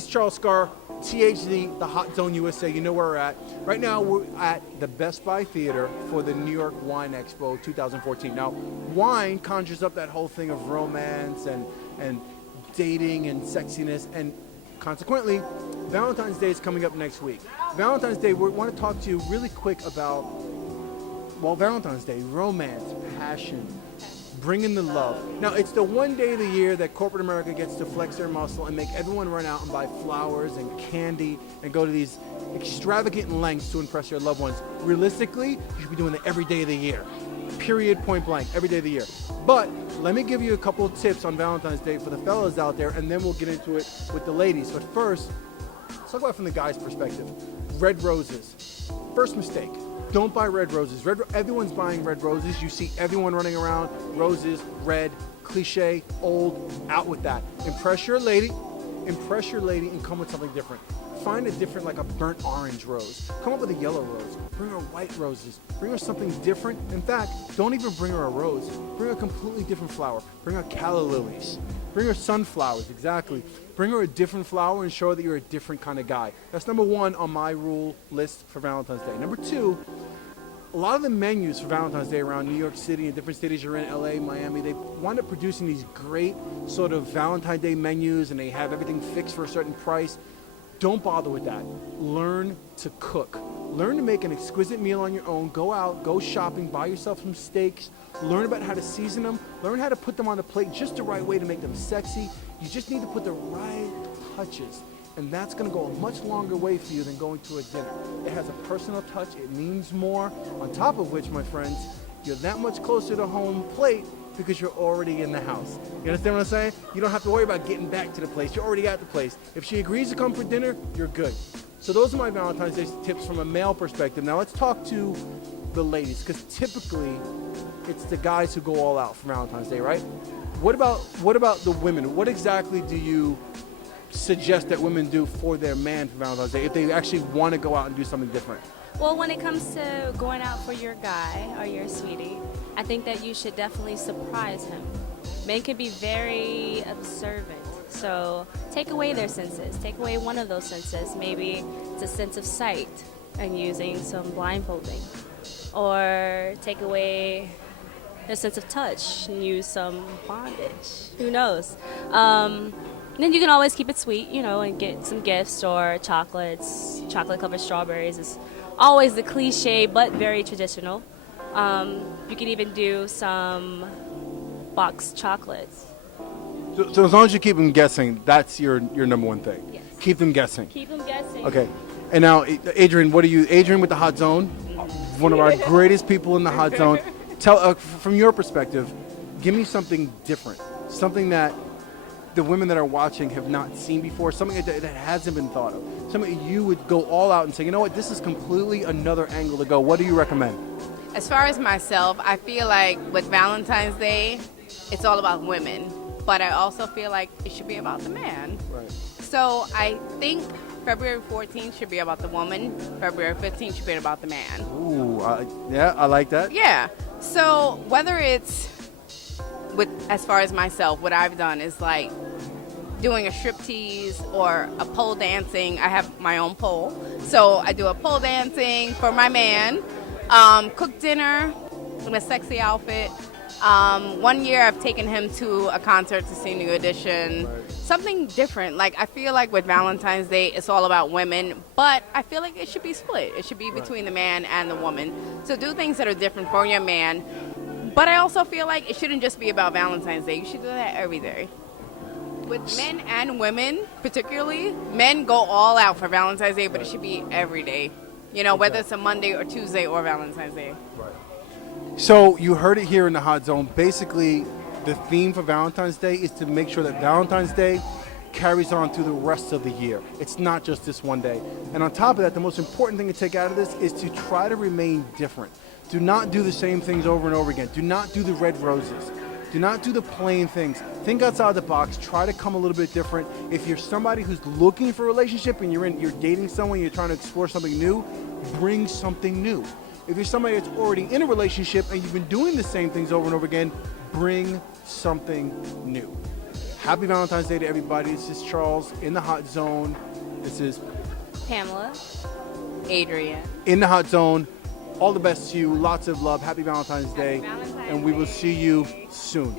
it's Charles Skaar, THZ, the Hot Zone USA. You know where we're at. Right now, we're at the Best Buy Theater for the New York Wine Expo 2014. Now, wine conjures up that whole thing of romance and dating and sexiness, and consequently, Valentine's Day is coming up next week. Valentine's Day, we want to talk to you really quick about, well, Valentine's Day, romance, passion, bringing the love. Now, it's the one day of the year that corporate America gets to flex their muscle and make everyone run out and buy flowers and candy and go to these extravagant lengths to impress your loved ones. Realistically, you should be doing it every day of the year. Period, point blank, every day of the year. But let me give you a couple of tips on Valentine's Day for the fellas out there, and then we'll get into it with the ladies. But first, let's talk about it from the guy's perspective. Red roses. First mistake. Don't buy red roses. Everyone's buying red roses. You see everyone running around, roses, red, cliche, old, out with that. Impress your lady, and come with something different. Find a different, like a burnt orange rose. Come up with a yellow rose. Bring her white roses. Bring her something different. In fact, don't even bring her a rose. Bring her a completely different flower. Bring her calla lilies. Bring her sunflowers, exactly. Bring her a different flower and show her that you're a different kind of guy. That's number one on my rule list for Valentine's Day. Number two, a lot of the menus for Valentine's Day around New York City and different cities you're in, LA, Miami, they wind up producing these great sort of Valentine's Day menus, and they have everything fixed for a certain price. Don't bother with that. Learn to cook. Learn to make an exquisite meal on your own. Go out, go shopping, buy yourself some steaks. Learn about how to season them. Learn how to put them on the plate just the right way to make them sexy. You just need to put the right touches. And that's going to go a much longer way for you than going to a dinner. It has a personal touch. It means more. On top of which, my friends, you're that much closer to home plate because you're already in the house. You understand what I'm saying? You don't have to worry about getting back to the place. You're already at the place. If she agrees to come for dinner, you're good. So those are my Valentine's Day tips from a male perspective. Now let's talk to the ladies, because typically it's the guys who go all out for Valentine's Day, right? What about the women? What exactly do you suggest that women do for their man for Valentine's Day if they actually want to go out and do something different? Well, when it comes to going out for your guy or your sweetie, I think that you should definitely surprise him. Men can be very observant, so take away their senses. Take away one of those senses. Maybe it's a sense of sight and using some blindfolding. Or take away their sense of touch and use some bondage. Who knows? Then you can always keep it sweet, and get some gifts or chocolates. Chocolate-covered strawberries is always the cliche, but very traditional. You can even do some boxed chocolates. So as long as you keep them guessing, that's your number one thing. Yes. Keep them guessing. Keep them guessing. Okay. And now, Adrian, Adrian with the Hot Zone, one of our greatest people in the Hot Zone. Tell, from your perspective, give me something different, something that the women that are watching have not seen before, something that hasn't been thought of, something you would go all out and say, you know what, this is completely another angle to go. What do you recommend? As far as myself, I feel like with Valentine's Day, it's all about women, but I also feel like it should be about the man. Right. So I think February 14th should be about the woman, February 15th should be about the man. Ooh, yeah, I like that. Yeah. So whether it's as far as myself, what I've done is like doing a striptease or a pole dancing. I have my own pole, so I do a pole dancing for my man. Cook dinner in a sexy outfit. 1 year I've taken him to a concert to see New Edition. Right. Something different. Like, I feel like with Valentine's Day, it's all about women, but I feel like it should be split. It should be between the man and the woman. So do things that are different for your man. But I also feel like it shouldn't just be about Valentine's Day. You should do that every day. With men and women, particularly, men go all out for Valentine's Day, but it should be every day. Whether it's a Monday or Tuesday or Valentine's Day. Right. So you heard it here in the Hot Zone. Basically, the theme for Valentine's Day is to make sure that Valentine's Day carries on through the rest of the year. It's not just this one day. And on top of that, the most important thing to take out of this is to try to remain different. Do not do the same things over and over again. Do not do the red roses. Do not do the plain things. Think outside the box. Try to come a little bit different. If you're somebody who's looking for a relationship and you're dating someone, you're trying to explore something new, bring something new. If you're somebody that's already in a relationship and you've been doing the same things over and over again, bring something new. Happy Valentine's Day to everybody. This is Charles in the Hot Zone. This is Pamela. Adrian. in the Hot Zone. All the best to you. Lots of love. Happy Valentine's Day. Valentine's and we will Day. see you soon.